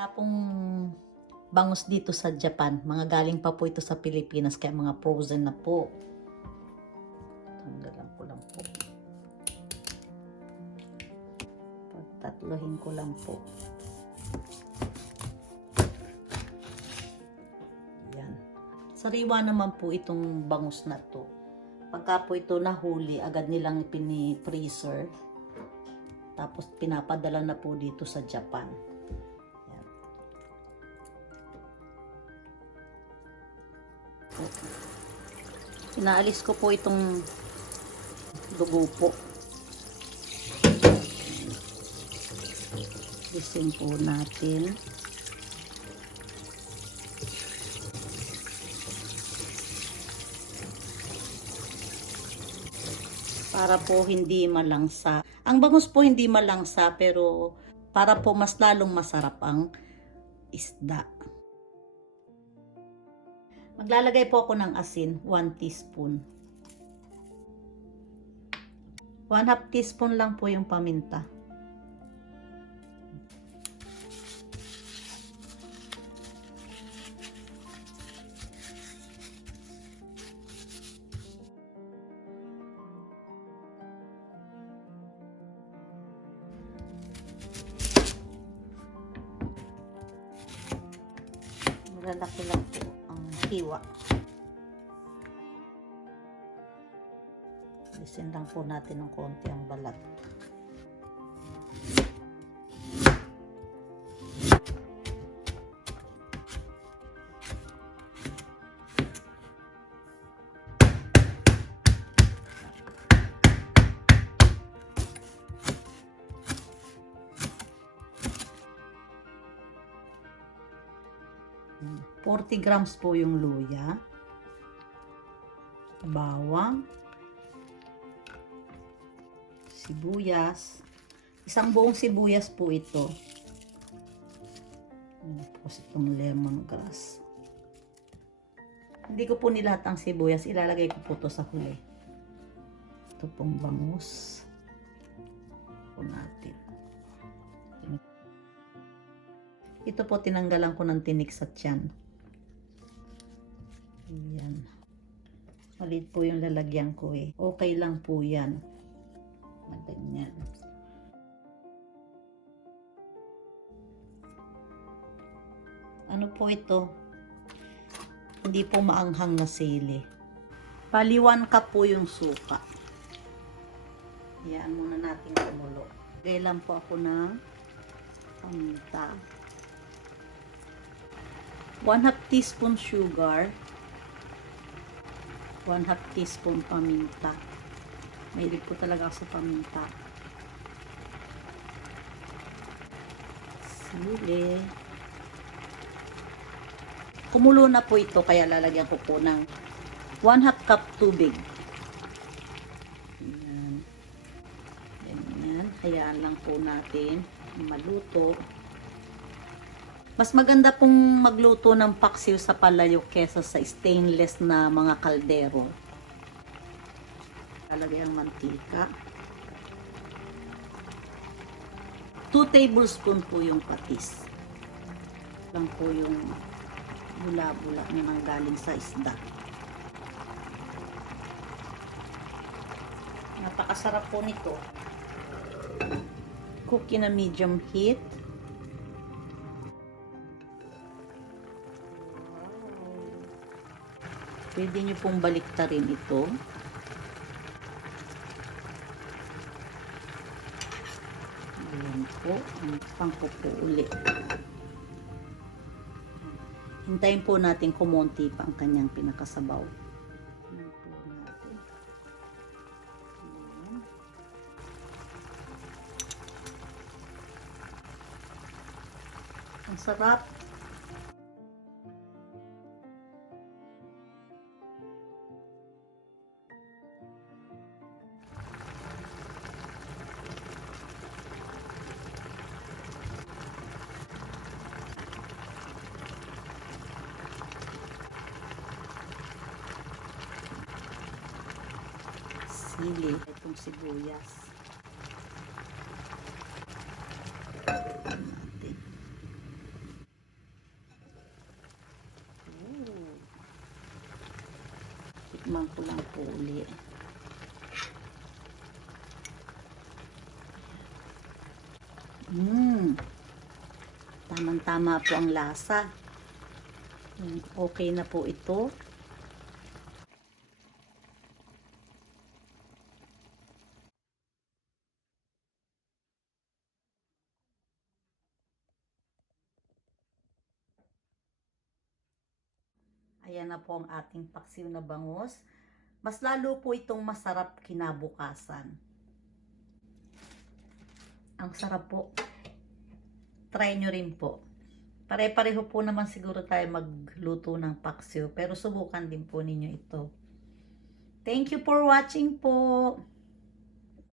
Wala pong bangus dito sa Japan. Mga galing pa po ito sa Pilipinas, kaya mga frozen na po. Tanggalan ko lang po. Pagtatlohin ko lang po. Yan. Sariwa naman po itong bangus na to. Pagka po ito nahuli, agad nilang pini-freezer. Tapos pinapadala na po dito sa Japan. Yan. Inaalis ko po itong dugo po. Alisin po natin. Para po hindi malangsa. Ang bangus po hindi malangsa, pero para po mas lalong masarap ang isda. Maglalagay po ako ng asin, 1 teaspoon. 1/2 teaspoon lang po yung paminta. Malalaki lang po ang hiwa. Alisin lang po natin ng konti ang balat. Hmm. 40 grams po yung luya, bawang, sibuyas, isang buong sibuyas po ito. Tapos itong lemongrass. Hindi ko po nilahat ang sibuyas, ilalagay ko po ito sa huli. Ito pong bangus po natin. Ito po tinanggalan ko ng tinik sa tiyan. Ayan. Maliit po yung lalagyan ko eh. Okay lang po yan. Ganyan. Ano po ito? Hindi po maanghang na sili. Bali 1 cup po yung suka. Ayan muna natin kumulo. Lagay lang po ako ng paminta. 1/2 teaspoon sugar. 1/2 teaspoon paminta. Mahilig po talaga ako sa paminta. Sili. Kumulo na po ito, kaya lalagyan ko po ng 1/2 cup tubig. Ayan. Ganyan. Hayaan lang po natin maluto. Mas maganda pong magluto ng paksiw sa palayok kesa sa stainless na mga kaldero. Lalagay ang mantika. 2 tablespoon po yung patis. Lang po yung bula-bula na nanggaling sa isda. Napakasarap po nito. Cook in a medium heat. Pwede nyo pong baliktarin ito. Ayan po. Ang pangkupo ulit. Hintayin po natin kumonti pa ang kanyang pinakasabaw. Ayan po natin. Ayan. Ang sarap. Sili, itong sibuyas. Natin. Titikman ko lang po uli. Tamang-tama po ang lasa. Okay na po ito. Ayan na po ang ating paksiw na bangus. Mas lalo po itong masarap kinabukasan. Ang sarap po. Try nyo rin po. Pare-pareho po naman siguro tayo magluto ng paksiw. Pero subukan din po ninyo ito. Thank you for watching po.